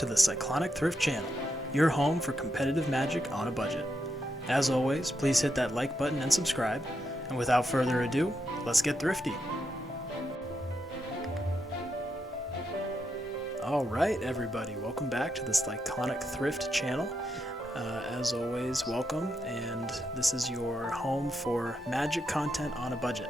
to the Cyclonic Thrift Channel, your home for competitive magic on a budget. As always, please hit that like button and subscribe, and without further ado, let's get thrifty. Alright everybody, welcome back to the Cyclonic Thrift Channel. As always, welcome, and this is your home for magic content on a budget.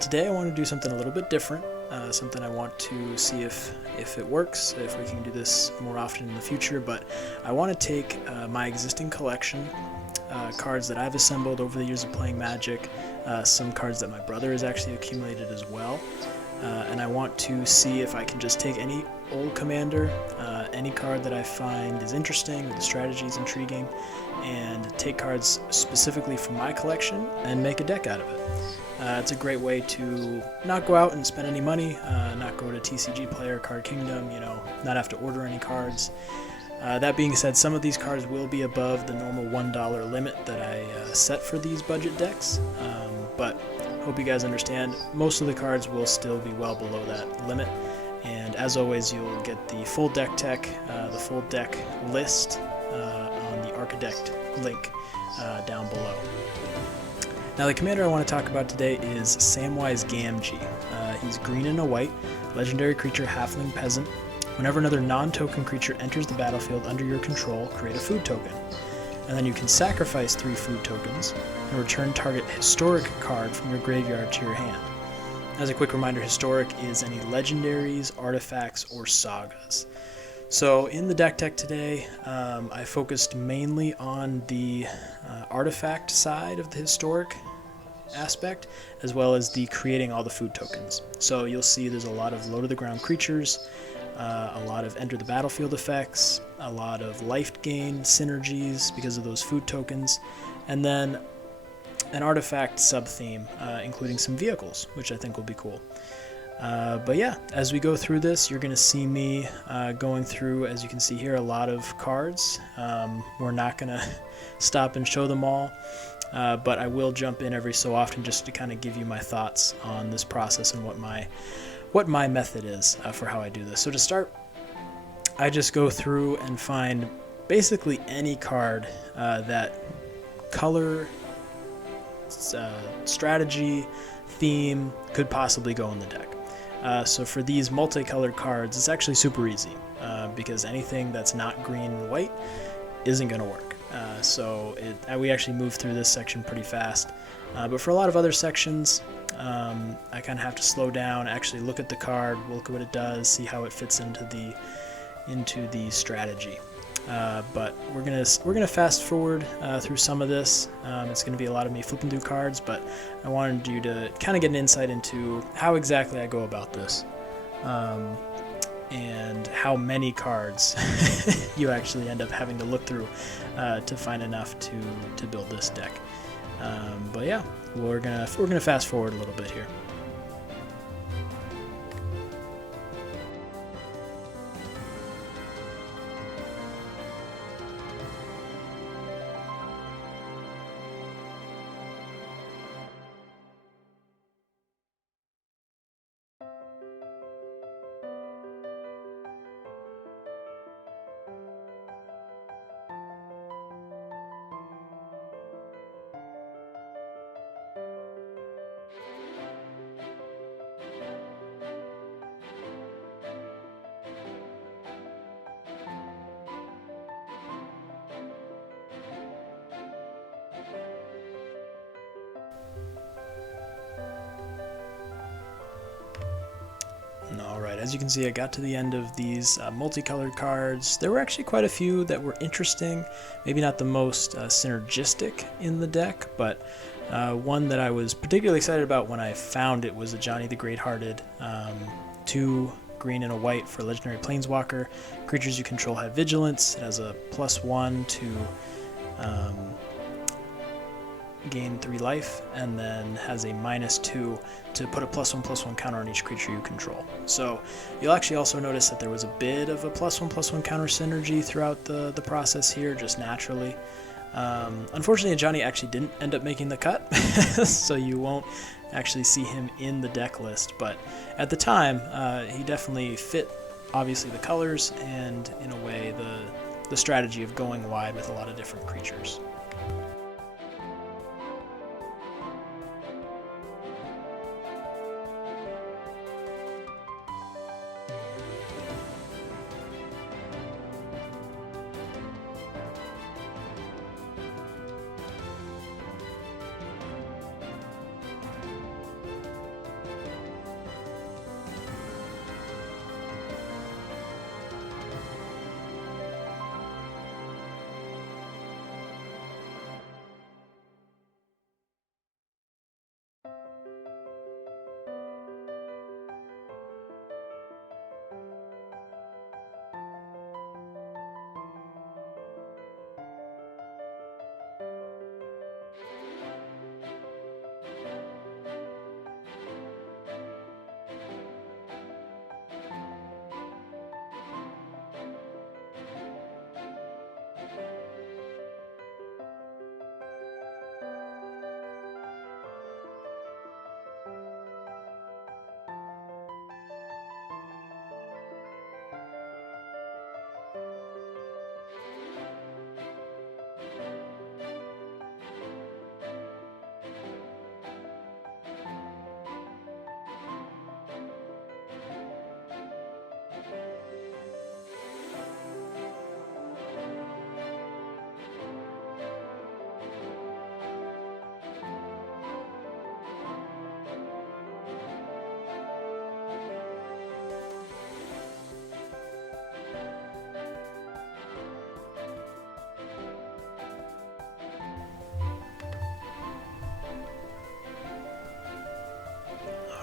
Today I want to do something a little bit different, something I want to see if it works, if we can do this more often in the future, but I want to take my existing collection, cards that I've assembled over the years of playing Magic, some cards that my brother has actually accumulated as well, and I want to see if I can just take any old commander, any card that I find is interesting, or the strategy is intriguing, and take cards specifically from my collection and make a deck out of it. It's a great way to not go out and spend any money, not go to TCG Player, Card Kingdom, not have to order any cards. That being said, some of these cards will be above the normal $1 limit that I set for these budget decks, but hope you guys understand, most of the cards will still be well below that limit. And as always, you'll get the full deck tech, the full deck list on the Architect link down below. Now the commander I want to talk about today is Samwise Gamgee. He's green and a white, legendary creature, halfling peasant. Whenever another non-token creature enters the battlefield under your control, create a food token. And then you can sacrifice 3 food tokens and return target historic card from your graveyard to your hand. As a quick reminder, historic is any legendaries, artifacts, or sagas. So in the deck tech today, I focused mainly on the artifact side of the historic aspect, as well as the creating all the food tokens. So you'll see there's a lot of low to the ground creatures, a lot of enter the battlefield effects, a lot of life gain synergies because of those food tokens, and then an artifact sub-theme, including some vehicles, which I think will be cool. But yeah, as we go through this, you're going to see me going through, as you can see here, a lot of cards. We're not going to stop and show them all, but I will jump in every so often just to kind of give you my thoughts on this process and what my method is for how I do this. So to start, I just go through and find basically any card that color, strategy, theme could possibly go in the deck. So for these multicolored cards, it's actually super easy because anything that's not green and white isn't going to work. We actually move through this section pretty fast. But for a lot of other sections, I kind of have to slow down, actually look at the card, look at what it does, see how it fits into the strategy. But we're gonna fast forward through some of this. It's gonna be a lot of me flipping through cards, but I wanted you to kind of get an insight into how exactly I go about this, and how many cards you actually end up having to look through to find enough to build this deck. But yeah, we're gonna fast forward a little bit here. Alright, as you can see, I got to the end of these multicolored cards. There were actually quite a few that were interesting, maybe not the most synergistic in the deck, but one that I was particularly excited about when I found it was a Johnny the Great-Hearted 2 green and a white for Legendary Planeswalker. Creatures you control have Vigilance. It has a +1 to gain 3 life, and then has a -2 to put a +1/+1 counter on each creature you control. So you'll actually also notice that there was a bit of a +1/+1 counter synergy throughout the process here, just naturally. Unfortunately, Johnny actually didn't end up making the cut, so you won't actually see him in the deck list, but at the time, he definitely fit obviously the colors, and in a way the strategy of going wide with a lot of different creatures.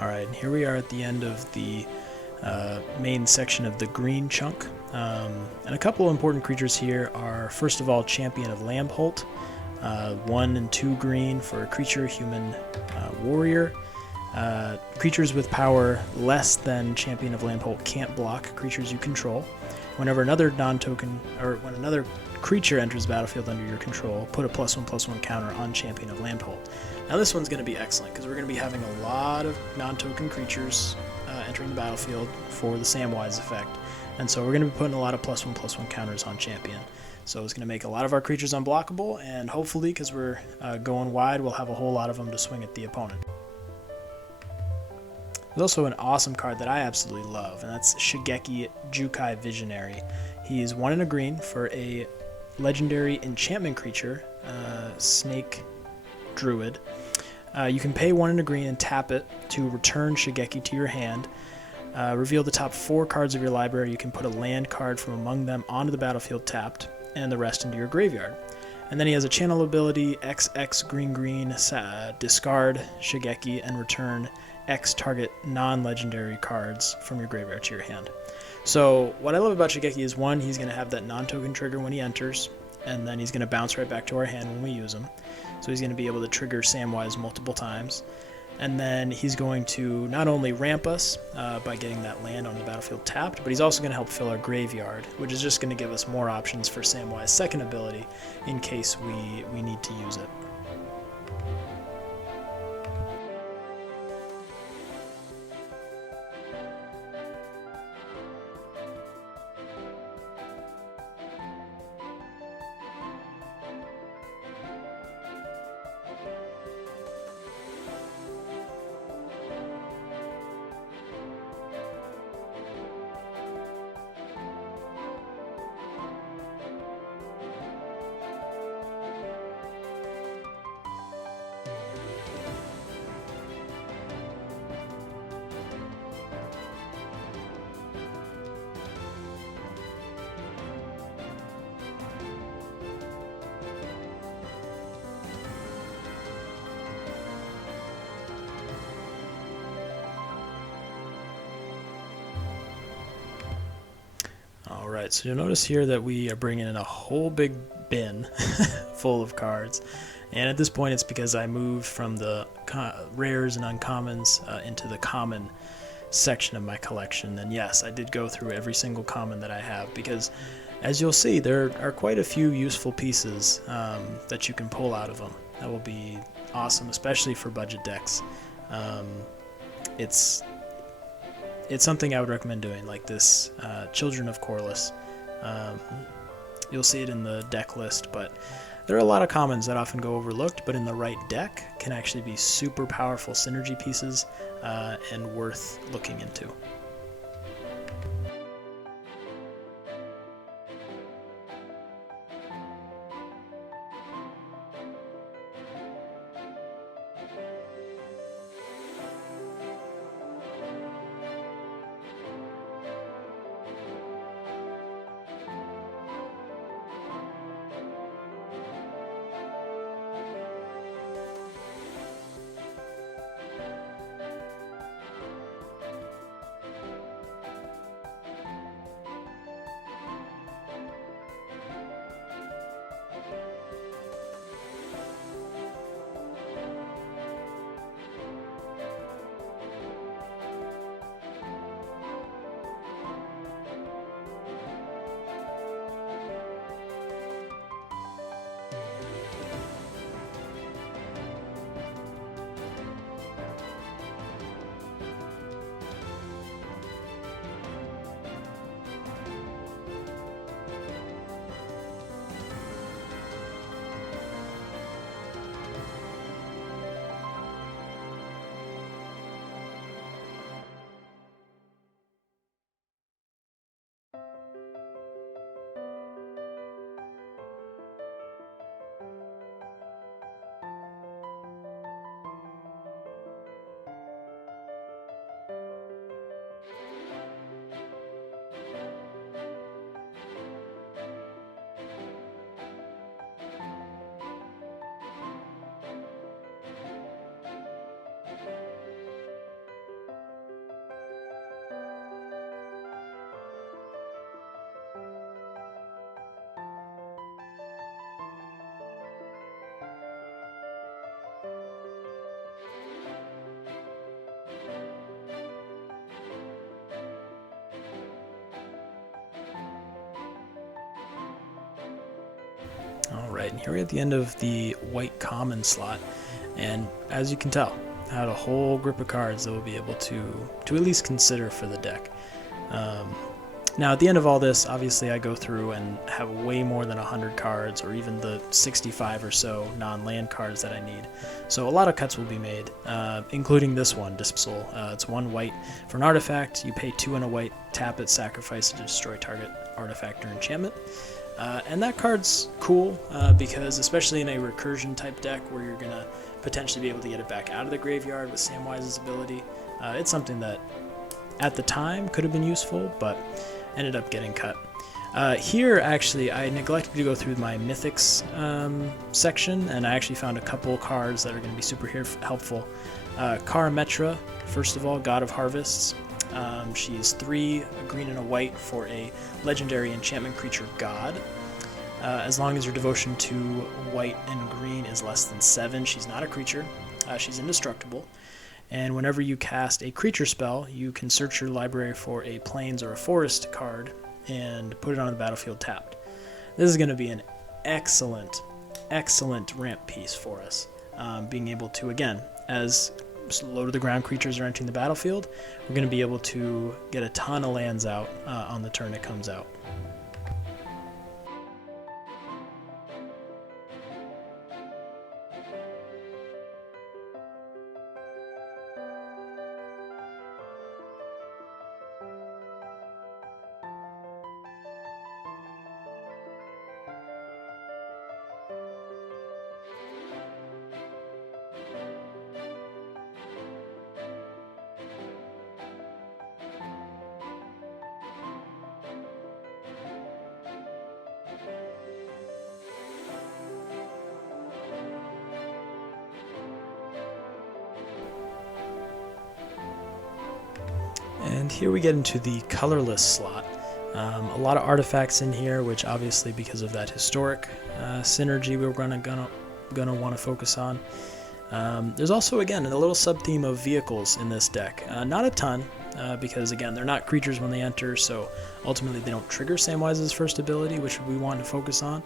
Alright, and here we are at the end of the main section of the green chunk. And a couple of important creatures here are, first of all, Champion of Lambholt. 1 and 2 green for a creature, human warrior. Creatures with power less than Champion of Lambholt can't block creatures you control. Whenever another non-token, or when another creature enters the battlefield under your control, put a +1/+1 counter on Champion of Lambholt. Now this one's going to be excellent because we're going to be having a lot of non-token creatures entering the battlefield for the Samwise effect, and so we're going to be putting a lot of +1/+1 counters on Champion. So it's going to make a lot of our creatures unblockable, and hopefully, because we're going wide, we'll have a whole lot of them to swing at the opponent. There's also an awesome card that I absolutely love, and that's Shigeki Jukai Visionary. He's 1 and a green for a legendary enchantment creature, Snake Druid. You can pay 1 and a green and tap it to return Shigeki to your hand. Reveal the top 4 cards of your library. You can put a land card from among them onto the battlefield tapped, and the rest into your graveyard. And then he has a channel ability, XX green, discard Shigeki and return X target non-legendary cards from your graveyard to your hand. So what I love about Shigeki is, 1, he's going to have that non-token trigger when he enters, and then he's going to bounce right back to our hand when we use him. So he's going to be able to trigger Samwise multiple times. And then he's going to not only ramp us by getting that land on the battlefield tapped, but he's also going to help fill our graveyard, which is just going to give us more options for Samwise's second ability in case we need to use it. Alright, so you'll notice here that we are bringing in a whole big bin full of cards, and at this point it's because I moved from the rares and uncommons into the common section of my collection. And yes, I did go through every single common that I have, because as you'll see, there are quite a few useful pieces that you can pull out of them. That will be awesome, especially for budget decks. it's something I would recommend doing, like this Children of Corliss. You'll see it in the deck list, but there are a lot of commons that often go overlooked, but in the right deck can actually be super powerful synergy pieces and worth looking into. Alright, and here we're at the end of the white common slot, and as you can tell, I had a whole grip of cards that we'll be able to at least consider for the deck. Now at the end of all this, obviously I go through and have way more than 100 cards, or even the 65 or so non-land cards that I need. So a lot of cuts will be made, including this one, Dispersal. It's 1 white for an artifact. You pay 2 and a white, tap it, sacrifice it to destroy target artifact or enchantment. And that card's cool because especially in a recursion type deck where you're going to potentially be able to get it back out of the graveyard with Samwise's ability, it's something that at the time could have been useful, but ended up getting cut. Here, actually, I neglected to go through my Mythics section, and I actually found a couple cards that are going to be super helpful. Karametra, first of all, God of Harvests. She is 3, a green and a white for a legendary enchantment creature god. As long as your devotion to white and green is less than 7, she's not a creature. She's indestructible. And whenever you cast a creature spell, you can search your library for a Plains or a Forest card and put it on the battlefield tapped. This is going to be an excellent ramp piece for us. Being able to, again, as low to the ground creatures are entering the battlefield, we're going to be able to get a ton of lands out on the turn it comes out. And here we get into the colorless slot. A lot of artifacts in here, which obviously because of that historic synergy we're gonna want to focus on. There's also, again, a little sub-theme of vehicles in this deck. Not a ton, because again, they're not creatures when they enter, so ultimately they don't trigger Samwise's first ability, which we want to focus on.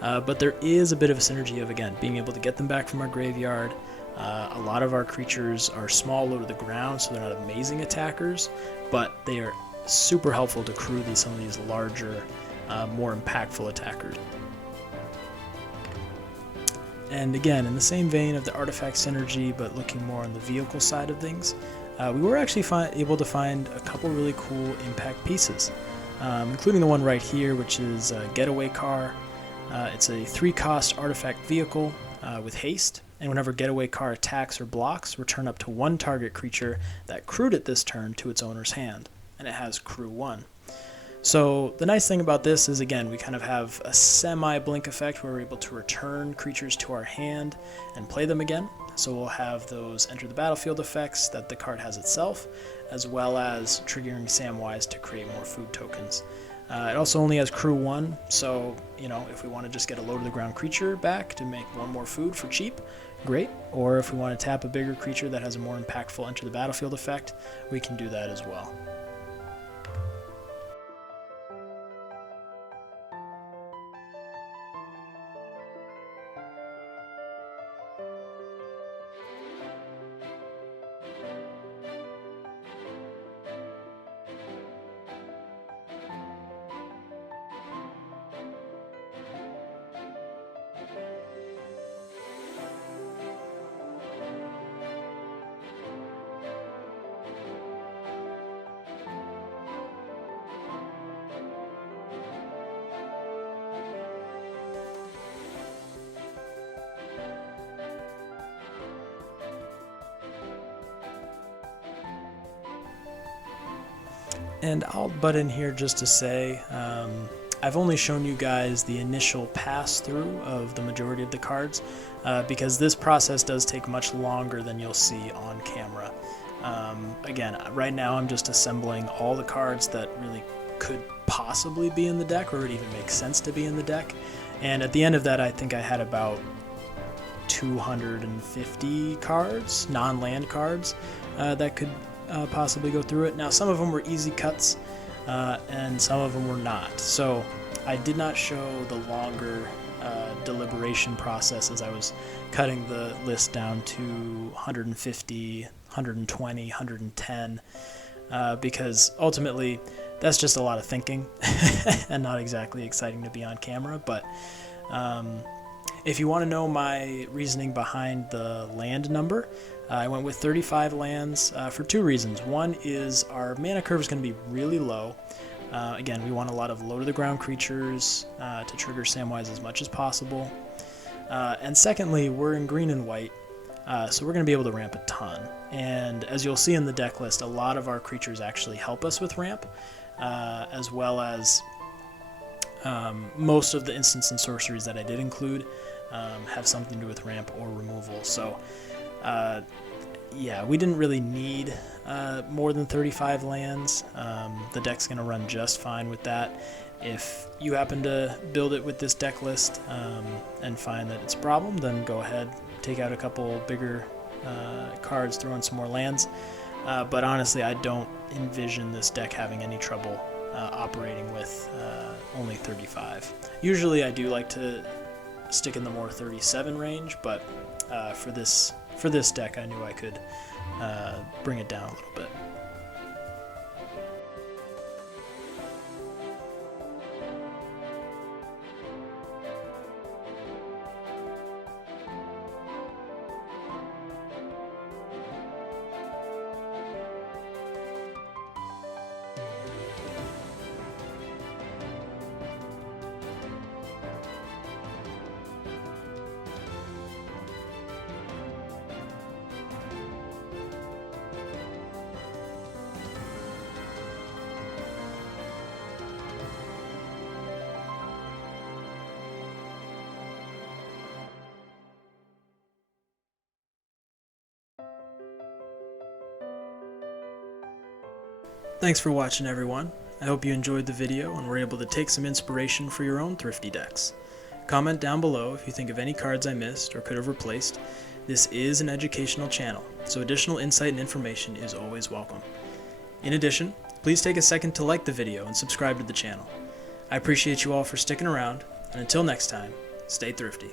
But there is a bit of a synergy of, again, being able to get them back from our graveyard, A lot of our creatures are small, low to the ground, so they're not amazing attackers, but they are super helpful to crew some of these larger, more impactful attackers. And again, in the same vein of the artifact synergy, but looking more on the vehicle side of things, we were actually able to find a couple really cool impact pieces, including the one right here, which is a Getaway Car. It's a 3-cost artifact vehicle with haste, and whenever Getaway Car attacks or blocks, return up to 1 target creature that crewed it this turn to its owner's hand, and it has crew 1. So the nice thing about this is, again, we kind of have a semi-blink effect where we're able to return creatures to our hand and play them again. So we'll have those enter the battlefield effects that the card has itself, as well as triggering Samwise to create more food tokens. It also only has crew 1, so if we want to just get a low to the ground creature back to make 1 more food for cheap, great. Or if we want to tap a bigger creature that has a more impactful enter the battlefield effect, we can do that as well. And I'll butt in here just to say, I've only shown you guys the initial pass through of the majority of the cards, because this process does take much longer than you'll see on camera. Again, right now I'm just assembling all the cards that really could possibly be in the deck, or it even makes sense to be in the deck. And at the end of that, I think I had about 250 cards, non-land cards, that could possibly go through it. Now, some of them were easy cuts, and some of them were not. So I did not show the longer deliberation process as I was cutting the list down to 150, 120, 110, because ultimately that's just a lot of thinking and not exactly exciting to be on camera. But if you want to know my reasoning behind the land number, I went with 35 lands for 2 reasons. One is our mana curve is going to be really low. Again, we want a lot of low-to-the-ground creatures to trigger Samwise as much as possible. And secondly, we're in green and white, so we're going to be able to ramp a ton. And as you'll see in the deck list, a lot of our creatures actually help us with ramp, as well as most of the instants and sorceries that I did include have something to do with ramp or removal. So yeah, we didn't really need more than 35 lands. The deck's going to run just fine with that. If you happen to build it with this deck list and find that it's a problem, then go ahead, take out a couple bigger cards, throw in some more lands. But honestly, I don't envision this deck having any trouble operating with only 35. Usually I do like to stick in the more 37 range, but for this deck I knew I could bring it down a little bit. Thanks for watching, everyone. I hope you enjoyed the video and were able to take some inspiration for your own thrifty decks. Comment down below if you think of any cards I missed or could have replaced. This is an educational channel, so additional insight and information is always welcome. In addition, please take a second to like the video and subscribe to the channel. I appreciate you all for sticking around, and until next time, stay thrifty.